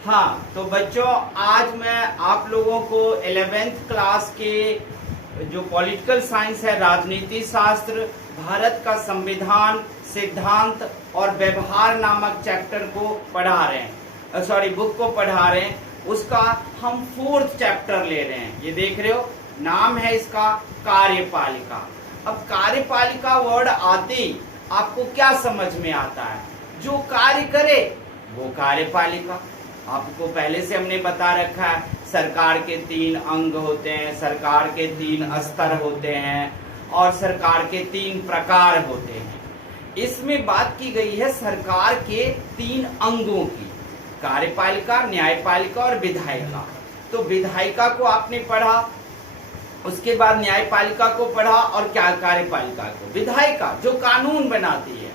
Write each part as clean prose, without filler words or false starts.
हाँ, तो बच्चों आज मैं आप लोगों को 11th क्लास के जो पॉलिटिकल साइंस है, राजनीति शास्त्र, भारत का संविधान, सिद्धांत और व्यवहार नामक चैप्टर को पढ़ा रहे हैं, बुक को पढ़ा रहे हैं। उसका हम 4th चैप्टर ले रहे हैं। ये देख रहे हो, नाम है इसका कार्यपालिका। अब कार्यपालिका वर्ड आते ही आपको क्या समझ में आता है? जो कार्य करे वो कार्यपालिका। आपको पहले से हमने बता रखा है, सरकार के 3 अंग होते हैं, सरकार के 3 स्तर होते हैं और सरकार के 3 प्रकार होते हैं। इसमें बात की गई है सरकार के 3 अंगों की, कार्यपालिका, न्यायपालिका और विधायिका। तो विधायिका को आपने पढ़ा, उसके बाद न्यायपालिका को पढ़ा और क्या कार्यपालिका को। विधायिका जो कानून बनाती है,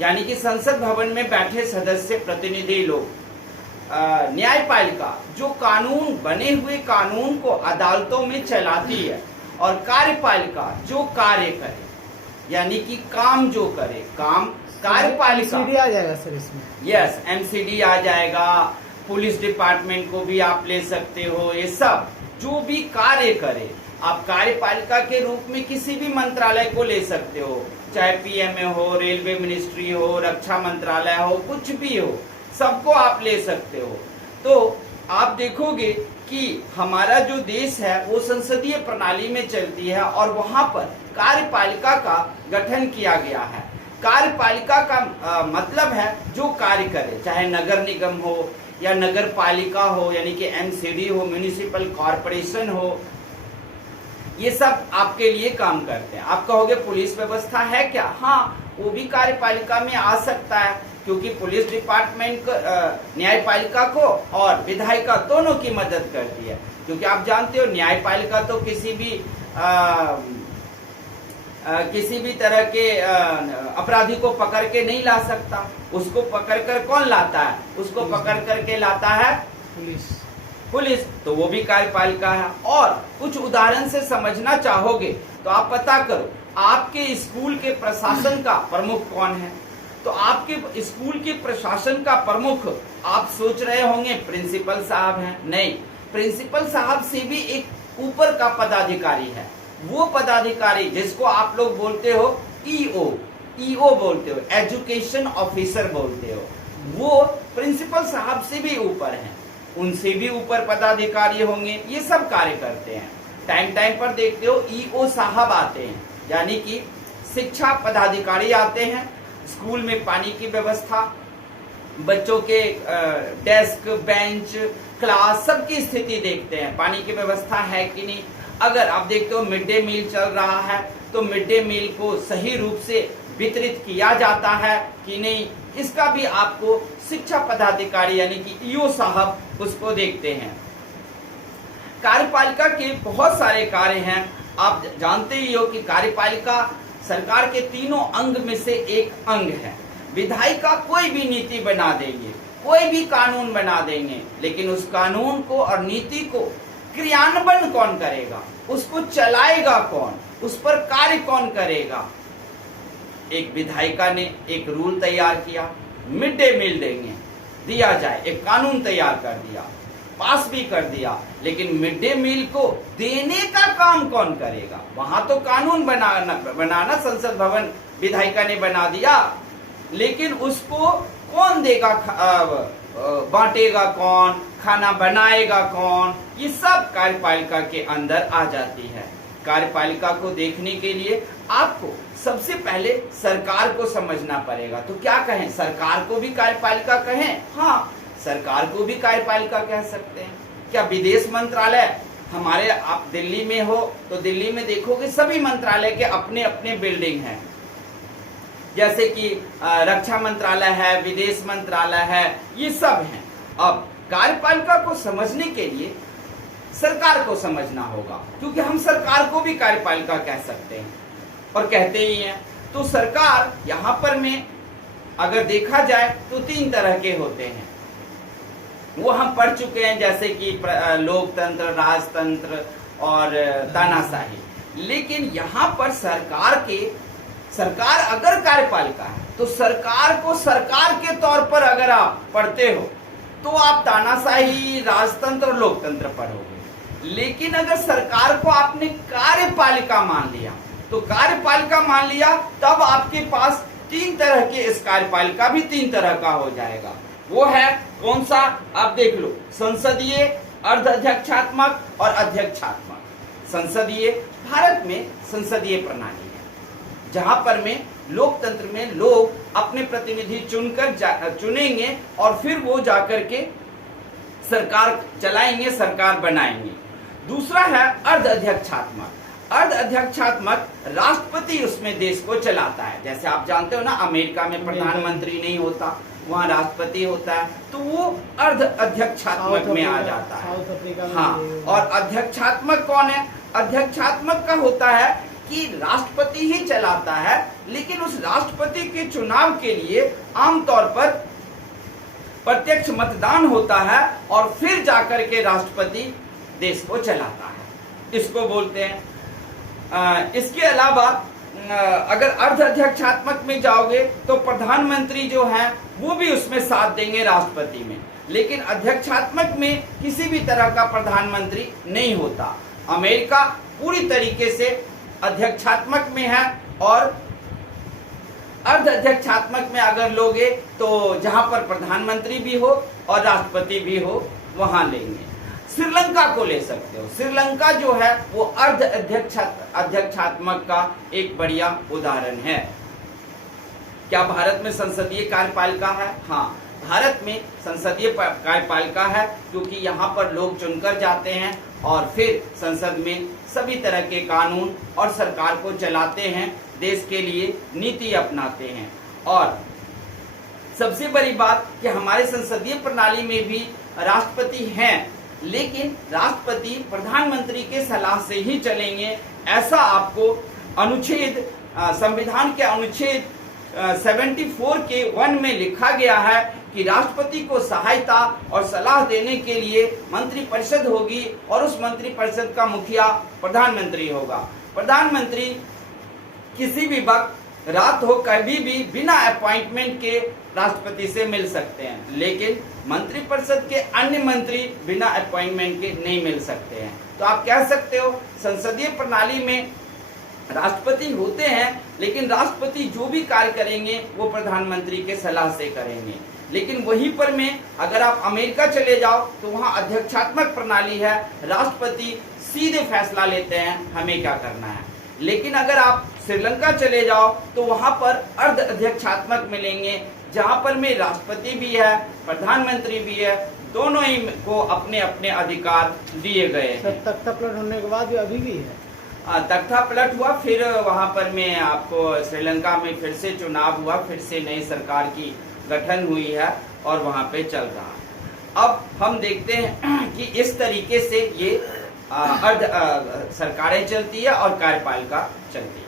यानी कि संसद भवन में बैठे सदस्य प्रतिनिधि लोग। न्यायपालिका जो कानून बने हुए कानून को अदालतों में चलाती है। और कार्यपालिका जो कार्य करे, यानी कि काम जो करे, काम कार्यपालिका। एमसीडी आ जाएगा सर इसमें? यस, एमसीडी आ जाएगा, पुलिस डिपार्टमेंट को भी आप ले सकते हो। ये सब जो भी कार्य करे आप कार्यपालिका के रूप में किसी भी मंत्रालय को ले सकते हो, चाहे पीएमए हो, रेलवे मिनिस्ट्री हो, रक्षा मंत्रालय हो, कुछ भी हो, सबको आप ले सकते हो। तो आप देखोगे कि हमारा जो देश है वो संसदीय प्रणाली में चलती है और वहां पर कार्यपालिका का गठन किया गया है। कार्यपालिका का मतलब है जो कार्य करे, चाहे नगर निगम हो या नगर पालिका हो, यानी कि एमसीडी हो, म्युनिसिपल कॉरपोरेशन हो, ये सब आपके लिए काम करते हैं। आप कहोगे पुलिस व्यवस्था है क्या? हाँ, वो भी कार्यपालिका में आ सकता है, क्योंकि पुलिस डिपार्टमेंट न्यायपालिका को और विधायिका दोनों की मदद करती है। क्योंकि आप जानते हो न्यायपालिका तो किसी भी तरह के अपराधी को पकड़ के नहीं ला सकता। उसको पकड़ कर कौन लाता है? उसको पकड़ करके लाता है पुलिस। तो वो भी कार्यपालिका है। और कुछ उदाहरण से समझना चाहोगे तो आप पता करो, आपके स्कूल के प्रशासन का प्रमुख कौन है? तो आपके स्कूल के प्रशासन का प्रमुख आप सोच रहे होंगे प्रिंसिपल साहब हैं। नहीं, प्रिंसिपल साहब से भी एक ऊपर का पदाधिकारी है। वो पदाधिकारी जिसको आप लोग बोलते हो ईओ बोलते हो, एजुकेशन ऑफिसर बोलते हो, वो प्रिंसिपल साहब से भी ऊपर हैं। उनसे भी ऊपर पदाधिकारी होंगे। ये सब कार्य करते हैं। टाइम टाइम पर देखते हो ईओ साहब आते हैं, यानी कि शिक्षा पदाधिकारी आते हैं। स्कूल में पानी की व्यवस्था, बच्चों के डेस्क, बेंच, क्लास, सबकी स्थिति देखते हैं, पानी की व्यवस्था है कि नहीं। अगर आप देखते हो मिड डे मील चल रहा है तो मिड डे मील को सही रूप से वितरित किया जाता है कि नहीं, इसका भी आपको शिक्षा पदाधिकारी यानी कि ईओ साहब उसको देखते हैं। कार्यपालिका के बहुत सारे कार्य हैं। आप जानते ही हो कि कार्यपालिका सरकार के 3 अंग में से एक अंग है। विधायिका कोई भी नीति बना देंगे, कोई भी कानून बना देंगे, लेकिन उस कानून को और नीति को क्रियान्वयन कौन करेगा, उसको चलाएगा कौन, उस पर कार्य कौन करेगा? एक विधायिका ने एक रूल तैयार किया, मिड डे मील देंगे, दिया जाए, एक कानून तैयार कर दिया, पास भी कर दिया, लेकिन मिड डे मील को देने का काम कौन करेगा? वहां तो कानून बनाना संसद भवन विधायिका ने बना दिया, लेकिन उसको कौन देगा, बांटेगा कौन, खाना बनाएगा कौन? ये सब कार्यपालिका के अंदर आ जाती है। कार्यपालिका को देखने के लिए आपको सबसे पहले सरकार को समझना पड़ेगा। तो क्या कहें, सरकार को भी कार्यपालिका कहें? हाँ, सरकार को भी कार्यपालिका कह सकते हैं। क्या विदेश मंत्रालय हमारे, आप दिल्ली में हो तो दिल्ली में देखोगे सभी मंत्रालय के अपने अपने बिल्डिंग हैं, जैसे कि रक्षा मंत्रालय है, विदेश मंत्रालय है, ये सब हैं। अब कार्यपालिका को समझने के लिए सरकार को समझना होगा, क्योंकि हम सरकार को भी कार्यपालिका कह सकते हैं और कहते ही हैं। तो सरकार यहाँ पर में अगर देखा जाए तो 3 तरह के होते हैं, वो हम पढ़ चुके हैं, जैसे कि लोकतंत्र, राजतंत्र और तानाशाही। लेकिन यहाँ पर सरकार अगर कार्यपालिका है तो सरकार को सरकार के तौर पर अगर आप पढ़ते हो तो आप तानाशाही, राजतंत्र, लोकतंत्र पढ़ोगे। लेकिन अगर सरकार को आपने कार्यपालिका मान लिया, तो कार्यपालिका मान लिया, तब आपके पास तीन तरह के, इस कार्यपालिका भी तीन तरह का हो जाएगा। वो है कौन सा, आप देख लो, संसदीय, अर्धअध्यक्षात्मक और अध्यक्षात्मक। संसदीय, भारत में संसदीय प्रणाली है, जहां पर में लोकतंत्र में लोग अपने प्रतिनिधि चुनेंगे और फिर वो जाकर के सरकार चलाएंगे, सरकार बनाएंगे। दूसरा है अर्धअध्यक्षात्मक। अर्धअध्यक्षात्मक, राष्ट्रपति उसमें देश को चलाता है। जैसे आप जानते हो ना, अमेरिका में प्रधानमंत्री नहीं होता, वहाँ राष्ट्रपति होता है, तो वो अर्धअध्यक्षात्मक में आ जाता है। हाँ, और अध्यक्षात्मक कौन है? अध्यक्षात्मक का होता है कि राष्ट्रपति ही चलाता है, लेकिन उस राष्ट्रपति के चुनाव के लिए आमतौर पर प्रत्यक्ष मतदान होता है और फिर जाकर के राष्ट्रपति देश को चलाता है, इसको बोलते हैं। इसके अलावा अगर अर्धअध्यक्षात्मक में जाओगे तो प्रधानमंत्री जो है वो भी उसमें साथ देंगे राष्ट्रपति में, लेकिन अध्यक्षात्मक में किसी भी तरह का प्रधानमंत्री नहीं होता। अमेरिका पूरी तरीके से अध्यक्षात्मक में है, और अर्धअध्यक्षात्मक में अगर लोगे तो जहां पर प्रधानमंत्री भी हो और राष्ट्रपति भी हो वहां लेंगे। श्रीलंका को ले सकते हो। श्रीलंका जो है वो अध्यक्षात्मक का एक बढ़िया उदाहरण है। क्या भारत में संसदीय कार्यपालिका है? हाँ, भारत में संसदीय कार्यपालिका है, क्योंकि यहाँ पर लोग चुनकर जाते हैं और फिर संसद में सभी तरह के कानून और सरकार को चलाते हैं, देश के लिए नीति अपनाते हैं। और सबसे बड़ी बात कि हमारे संसदीय प्रणाली में भी राष्ट्रपति हैं, लेकिन राष्ट्रपति प्रधानमंत्री के सलाह से ही चलेंगे। ऐसा आपको अनुच्छेद, संविधान के अनुच्छेद 74 के 1 में लिखा गया है कि राष्ट्रपति को सहायता और सलाह देने के लिए मंत्रिपरिषद होगी और उस मंत्रिपरिषद का मुखिया प्रधानमंत्री होगा। प्रधानमंत्री किसी भी वक्त, रात हो, कभी भी बिना अपॉइंटमेंट के राष्ट्रपति से मिल सकते हैं, लेकिन मंत्रिपरिषद के अन्य मंत्री बिना अपॉइंटमेंट के नहीं मिल सकते हैं। तो आप कह सकते हो संसदीय प्रणाली में राष्ट्रपति होते हैं, लेकिन राष्ट्रपति जो भी कार्य करेंगे वो प्रधानमंत्री के सलाह से करेंगे। लेकिन वहीं पर में अगर आप अमेरिका चले जाओ तो वहाँ अध्यक्षात्मक प्रणाली है, राष्ट्रपति सीधे फैसला लेते हैं हमें क्या करना है। लेकिन अगर आप श्रीलंका चले जाओ तो वहाँ पर अर्ध अध्यक्षात्मक मिलेंगे, जहाँ पर में राष्ट्रपति भी है, प्रधानमंत्री भी है, दोनों ही को अपने अपने अधिकार दिए गए हैं। तख्ता पलट होने के बाद भी अभी भी है। तख्ता पलट हुआ, फिर वहाँ पर में आपको श्रीलंका में फिर से चुनाव हुआ, फिर से नई सरकार की गठन हुई है और वहाँ पे चल रहा है। अब हम देखते हैं कि इस तरीके से ये अर्ध सरकारें चलती है और कार्यपालिका चलती है।